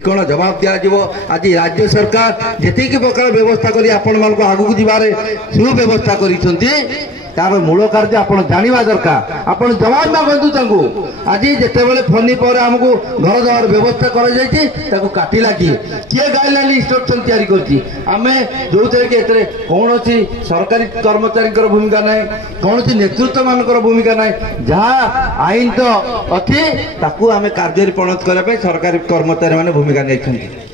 कौन जवाब दिज्व आज राज्य सरकार जी प्रकार व्यवस्था कर आगू जबार सुव्यवस्था कर तार मूल कार्य आप जाना दरकार आप जवाब मागु आज जिते फनी पर आमको घर द्वार व्यवस्था कर काटिला किए गाइडलाइन इंस्ट्रक्शन तैयारी करमे जो थे कौन सरकारी कर्मचारी भूमिका ना कौन नेतृत्व मान भूमिका ना जहाँ आईन तो अच्छी आम कार्य परिणत करने सरकारी कर्मचारी मैंने भूमिका नहीं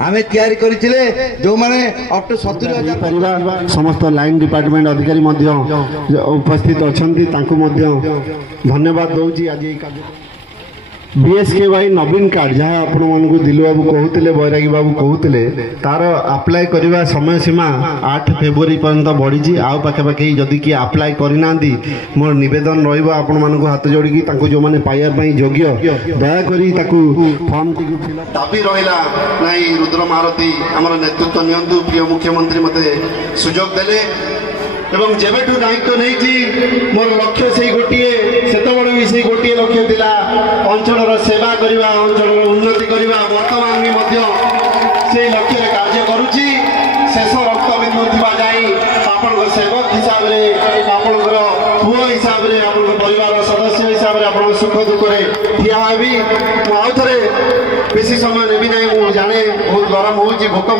आमे तैयारी करथिले जो माने अप टू 70,000 समस्त लाइन डिपार्टमेंट अधिकारी उपस्थित अछंती तांको धन्यवाद दौची आज बीएसकेवाई नवीन कार्ड जहाँ आपण मानक दिलू बाबू कहते बैरागी बाबू कहते तार अप्लाई करने समय सीमा 8 फेब्रुआरी पर्यंत बढ़ी आउ पाखापाखि जदि किए अप्लाई करना मोर नवेदन रन मानक हाथ जोड़ी जो मैंने पाइबापी योग्य दयाक फर्म दाबी रहा नाई रुद्र महारती आम नेतृत्व नियंतु प्रिय मुख्यमंत्री मत सुजोग देले एवं जेबेठू दायित्व नहीं मोर लक्ष्य से गोटे से भी गोटे लक्ष्य दिला अंचल सेवा करवा अंचल उन्नति करवा वर्तमान भी से लक्ष्य कार्य करुच्ची शेष रक्तबिंदु जाई आपण सेवक हिसाब से आपणकर पुओ हिसाब से आप परिवार सदस्य हिसाब से आप सुख दुख ठिया हेबी आउ थे बेसी समय नेबी ना जाने बहुत गरम हो भोक